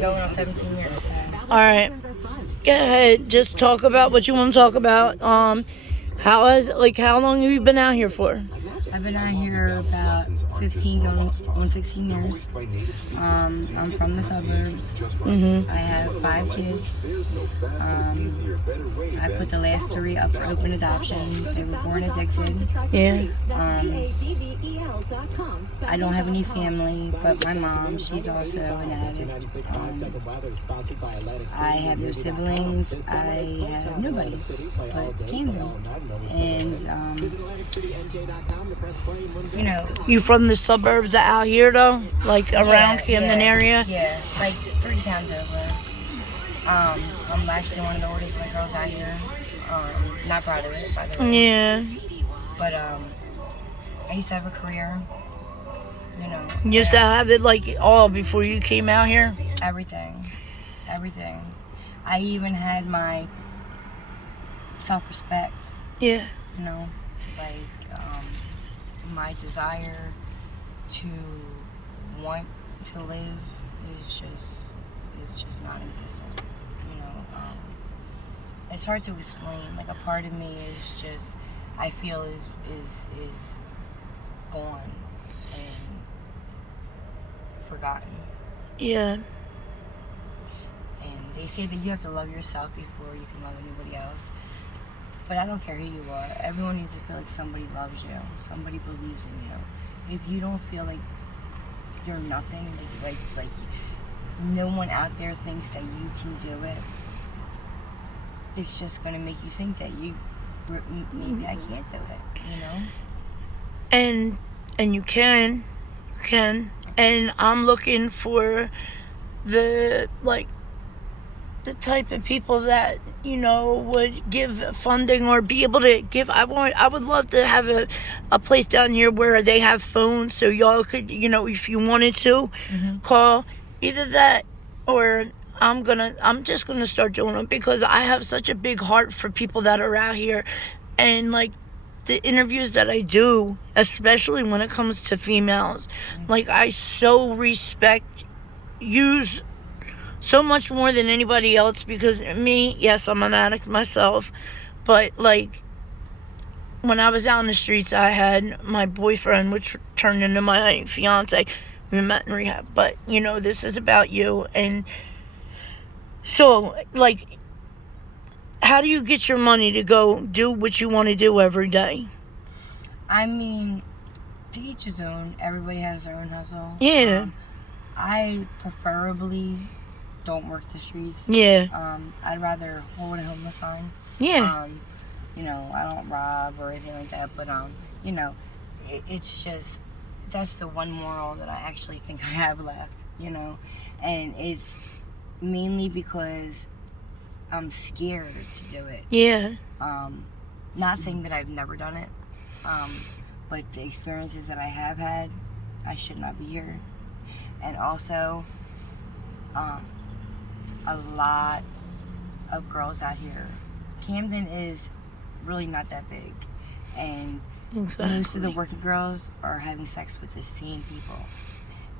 Going on 17 years. All right. Go ahead. Just talk about what you want to talk about. How long have you been out here for? I've been out here about 15 going on 16 years. I'm from the suburbs. I have 5 kids. I put the last 3 up for open adoption. They were born addicted. Yeah. I don't have any family, but my mom, she's also an addict. I have no siblings. I have nobody but Camden. And, You from the suburbs out here, though? Like, around Camden area? Yeah, like 3 towns over. I'm actually one of the oldest white girls out here. Not proud of it, by the way. Yeah. But, I used to have a career. You used to have it, like, all before you came out here? Everything. I even had my self-respect. Yeah. My desire to want to live is just non-existent. It's hard to explain. Like, a part of me is just, I feel is gone and forgotten. Yeah. And they say that you have to love yourself before you can love anybody else. But I don't care who you are. Everyone needs to feel like somebody loves you. Somebody believes in you. If you don't feel like you're nothing, like no one out there thinks that you can do it, it's just going to make you think that maybe I can't do it, And you can. And I'm looking for the type of people that would give funding or be able to give. I would love to have a place down here where they have phones, so y'all could, if you wanted to, call either that, or I'm just gonna start doing it because I have such a big heart for people that are out here, and like the interviews that I do, especially when it comes to females, like I so respect use so much more than anybody else, because me, yes, I'm an addict myself, but like when I was out in the streets, I had my boyfriend, which turned into my fiance. We met in rehab, but this is about you. And so, like, how do you get your money to go do what you want to do every day? I mean, to each his own. Everybody has their own hustle. Yeah. I preferably don't work the streets. Yeah. I'd rather hold a homeless sign. Yeah. I don't rob or anything like that, but it's just, that's the one moral that I actually think I have left, and it's mainly because I'm scared to do it. Yeah. Not saying that I've never done it, but the experiences that I have had, I should not be here. And also, a lot of girls out here. Camden is really not that big, and most of the working girls are having sex with the same people,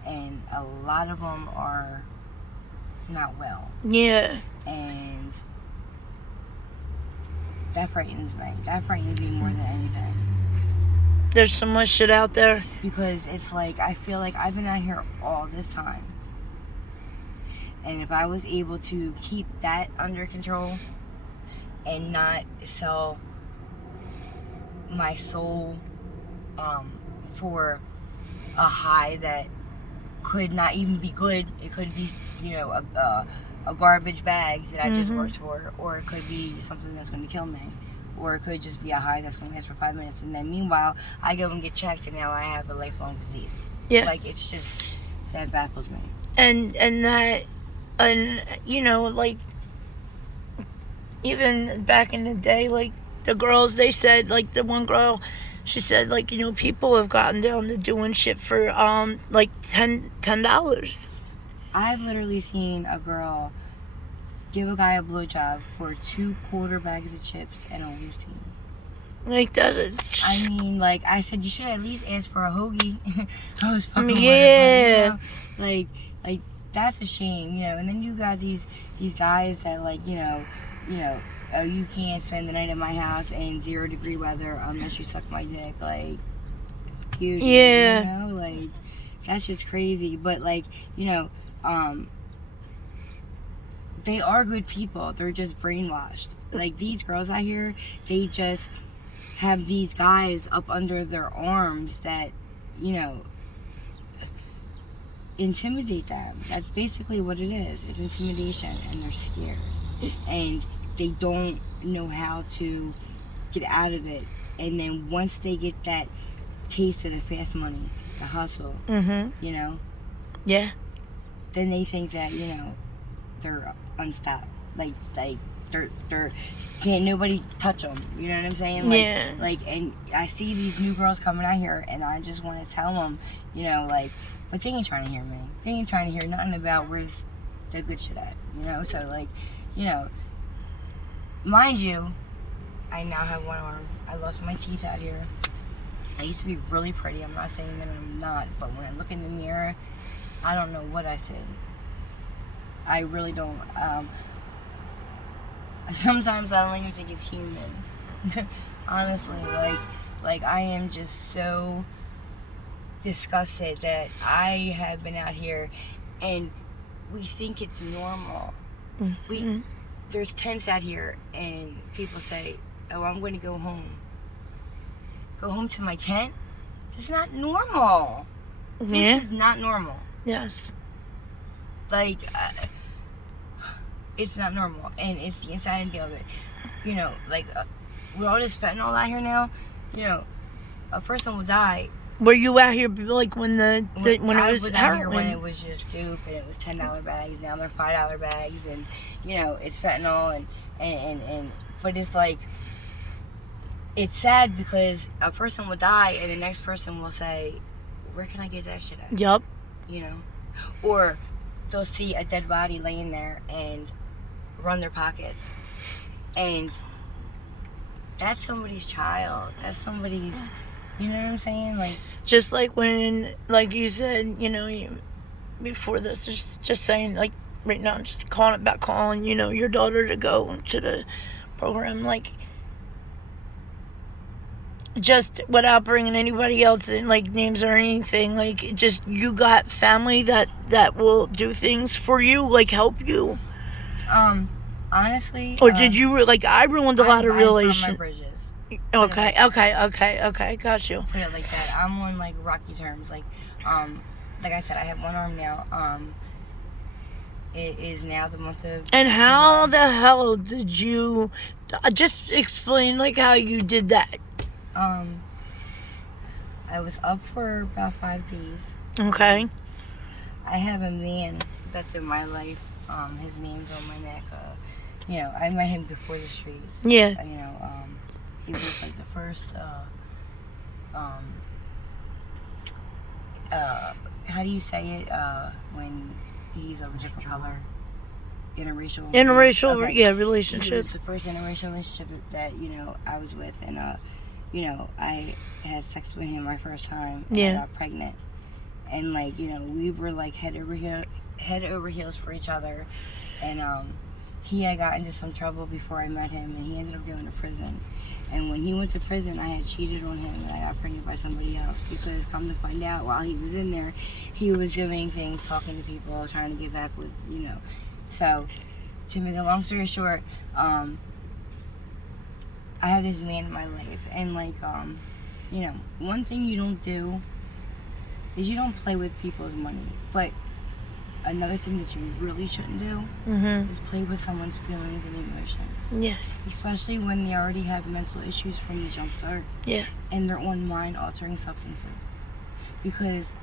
and a lot of them are not well. Yeah. And that frightens me. That frightens me more than anything. There's so much shit out there. Because it's like, I feel like I've been out here all this time. And if I was able to keep that under control and not sell my soul for a high that could not even be good, it could be, a garbage bag that I just worked for, or it could be something that's going to kill me, or it could just be a high that's going to last for 5 minutes, and then meanwhile I go and get checked and now I have a lifelong disease. Yeah. Like, it's just, that baffles me. And that, and like, even back in the day, like the girls, they said, like the one girl, she said, like, people have gotten down to doing shit for like $10. I've literally seen a girl give a guy a blowjob for 2 quarter bags of chips and a Lucy. Like, that's I mean, like, I said, you should at least ask for a hoagie. I was fucking yeah. with her, like, that's a shame, you know. And then you got these guys that like, you know, oh, you can't spend the night at my house in 0-degree weather unless you suck my dick, like, you Yeah. know, like, that's just crazy. But like, you know, they are good people. They're just brainwashed. Like, these girls out here, they just have these guys up under their arms that, you know, intimidate them. That's basically what it is. It's intimidation, and they're scared. And they don't know how to get out of it. And then once they get that taste of the fast money, the hustle, you know, Yeah. then they think that, you know, they're unstopped. Like they're can't nobody touch them. You know what I'm saying? Like, Yeah. Like, and I see these new girls coming out here, and I just want to tell them, you know, like, but they ain't trying to hear me. They ain't trying to hear nothing about where's the good shit at. You know, so like, you know, mind you, I now have one arm. I lost my teeth out here. I used to be really pretty. I'm not saying that I'm not, but when I look in the mirror, I don't know what I see. I really don't. Sometimes I don't even think it's human. Honestly, like I am just so disgusted that I have been out here, and we think it's normal. There's tents out here, and people say, "Oh, I'm going to go home." Go home to my tent? It's not normal. This is not normal. Yes. Like, it's not normal, and it's the insanity of it. You know, like, with all this fentanyl out here now, you know, a person will die. Were you out here like when when it I was was out here when it was just dupe, and it was $10 bags. Now they're $5 bags, and you know, it's fentanyl, and but it's like, it's sad because a person will die, and the next person will say, "Where can I get that shit at?" Yup. You know, or they'll see a dead body laying there and run their pockets, and that's somebody's child. That's somebody's, you know what I'm saying? Like, Just like when, like you said, you know, before this, just saying, like, right now, I'm just calling, you know, your daughter to go to the program, like, just without bringing anybody else in, like, names or anything, like, just, you got family that will do things for you, like, help you. Honestly, or did you, like, I ruined a lot of relations. Okay, got you. Put it like that. I'm on, like, rocky terms. Like I said, I have one arm now. It is now the month of... And how the hell did you... Just explain, like, how you did that. I was up for about 5 days. Okay. I have a man that's in my life. His name's on my neck. You know, I met him before the streets. Yeah. You know, he was like the first, how do you say it, when he's of a different color? Interracial, okay. Yeah, relationship. He was the first interracial relationship that, you know, I was with, and, you know, I had sex with him my first time, and I got pregnant, and, like, you know, we were, like, head over heels for each other, and, he had gotten into some trouble before I met him, and he ended up going to prison. And when he went to prison, I had cheated on him, and I got pregnant by somebody else, because come to find out, while he was in there, he was doing things, talking to people, trying to get back with, you know. So, to make a long story short, I have this man in my life, and, like, you know, one thing you don't do is you don't play with people's money, but another thing that you really shouldn't do is play with someone's feelings and emotions. Yeah. Especially when they already have mental issues from the jump start. Yeah. And they're on mind-altering substances. Because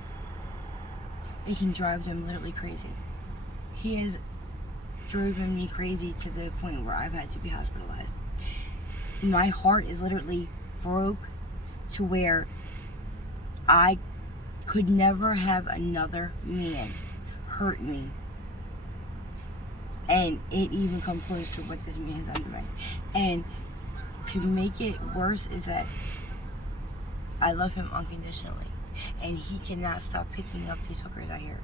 it can drive them literally crazy. He has driven me crazy to the point where I've had to be hospitalized. My heart is literally broke to where I could never have another man hurt me, and it even come close to what this man has done to me. And to make it worse is that I love him unconditionally, and he cannot stop picking up these hookers out here.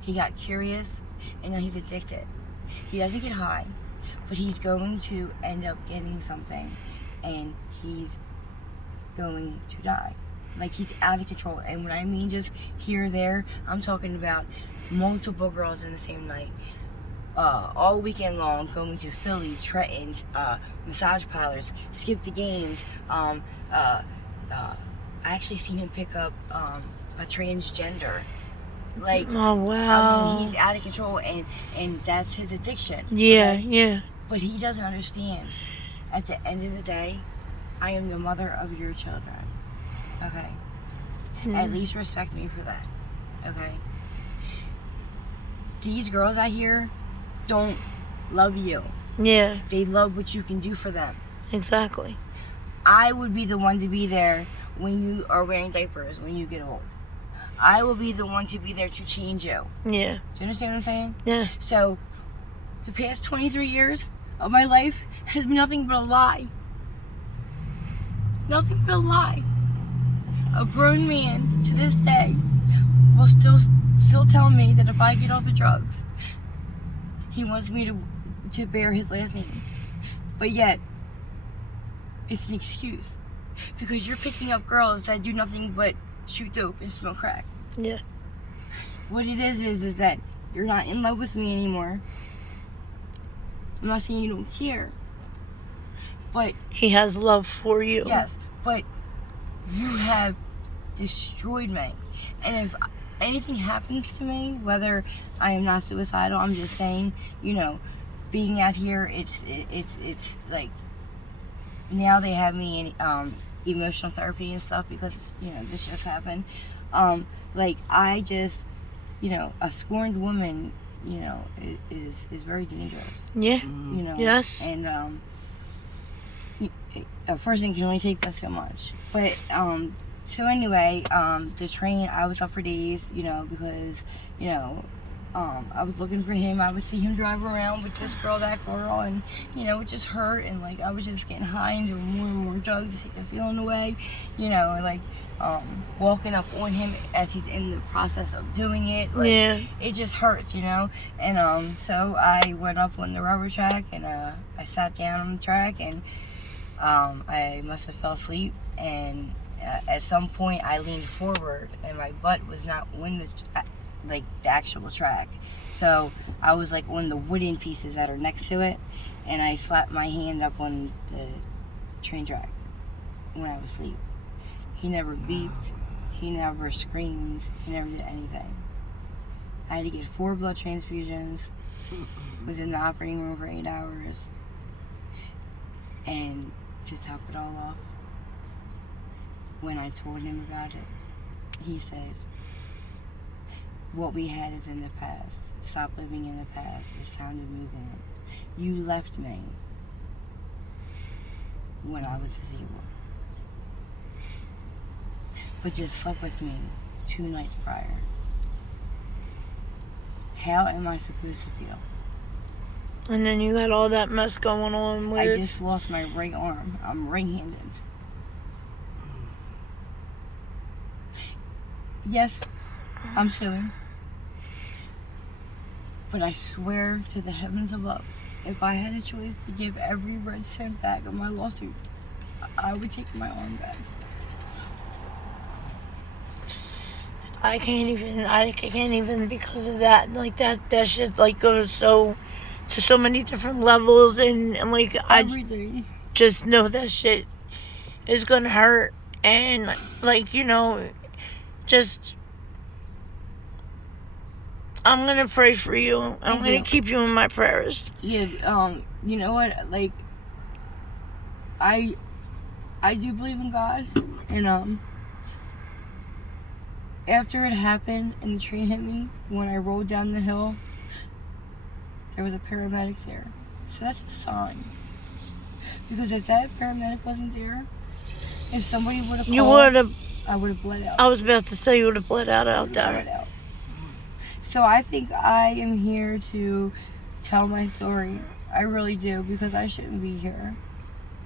He got curious, and now he's addicted. He doesn't get high, but he's going to end up getting something, and he's going to die. Like, he's out of control. And when I mean just here or there, I'm talking about multiple girls in the same night. All weekend long, going to Philly, Trenton, massage parlors, skip the games. I actually seen him pick up a transgender. Like, Oh, wow. I mean, he's out of control, and that's his addiction. Yeah, okay? yeah. But he doesn't understand. At the end of the day, I am the mother of your children. Okay? At least respect me for that. Okay? These girls out here don't love you. Yeah, They love what you can do for them. exactly. I would be the one to be there when you are wearing diapers when you get old. I will be the one to be there to change you. Yeah, Do you understand what I'm saying? yeah. So, the past 23 years of my life has been nothing but a lie. Nothing but a lie. A grown man to this day will still tell me that if I get off the drugs, he wants me to bear his last name. But yet, it's an excuse. Because you're picking up girls that do nothing but shoot dope and smoke crack. Yeah. What it is that you're not in love with me anymore. I'm not saying you don't care. But He has love for you. yes, but you have destroyed me. And if anything happens to me, whether I am not suicidal, I'm just saying, being out here, it's like, now they have me in emotional therapy and stuff because, this just happened. Like, I just, a scorned woman, is very dangerous. Yeah. Yes. And a person can only take but so much. But so anyway, the train, I was up for days, because I was looking for him. I would see him drive around with this girl, that girl, and it just hurt. And like, I was just getting high and doing more and more drugs to take the feeling away, and like walking up on him as he's in the process of doing it. Like, Yeah. it just hurts, And so I went up on the rubber track, and I sat down on the track, and I must have fell asleep, and at some point I leaned forward, and my butt was not on the actual track. So I was like on the wooden pieces that are next to it, and I slapped my hand up on the train track when I was asleep. He never beeped, he never screamed, he never did anything. I had to get 4 blood transfusions, was in the operating room for 8 hours, and to top it all off, when I told him about it, he said, "What we had is in the past. Stop living in the past. It's time to move on. You left me when I was 0. But just slept with me 2 nights prior. How am I supposed to feel? And then you got all that mess going on with... I just lost my right arm. I'm right-handed. Yes, I'm suing. But I swear to the heavens above, if I had a choice to give every red cent back of my lawsuit, I would take my arm back. I can't even because of that. Like, that shit, like, goes to so many different levels, and like, Everything. I just know that shit is gonna hurt, and like, just, I'm gonna pray for you. I'm gonna keep you in my prayers. Yeah, you know what, like, I do believe in God, and after it happened and the train hit me, when I rolled down the hill, there was a paramedic there. So that's a sign. Because if that paramedic wasn't there, if somebody would have called, I would have bled out. I was about to say you would have bled out there. So I think I am here to tell my story. I really do, because I shouldn't be here.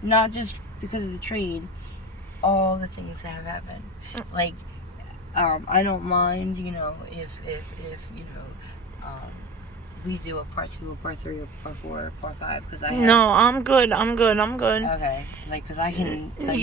Not just because of the train, all the things that have happened. Like, I don't mind, you know, if you know, we do a part 2, a part 3, a part 4, a part 5, because I have... No, I'm good. I'm good. Okay, like, because I can tell you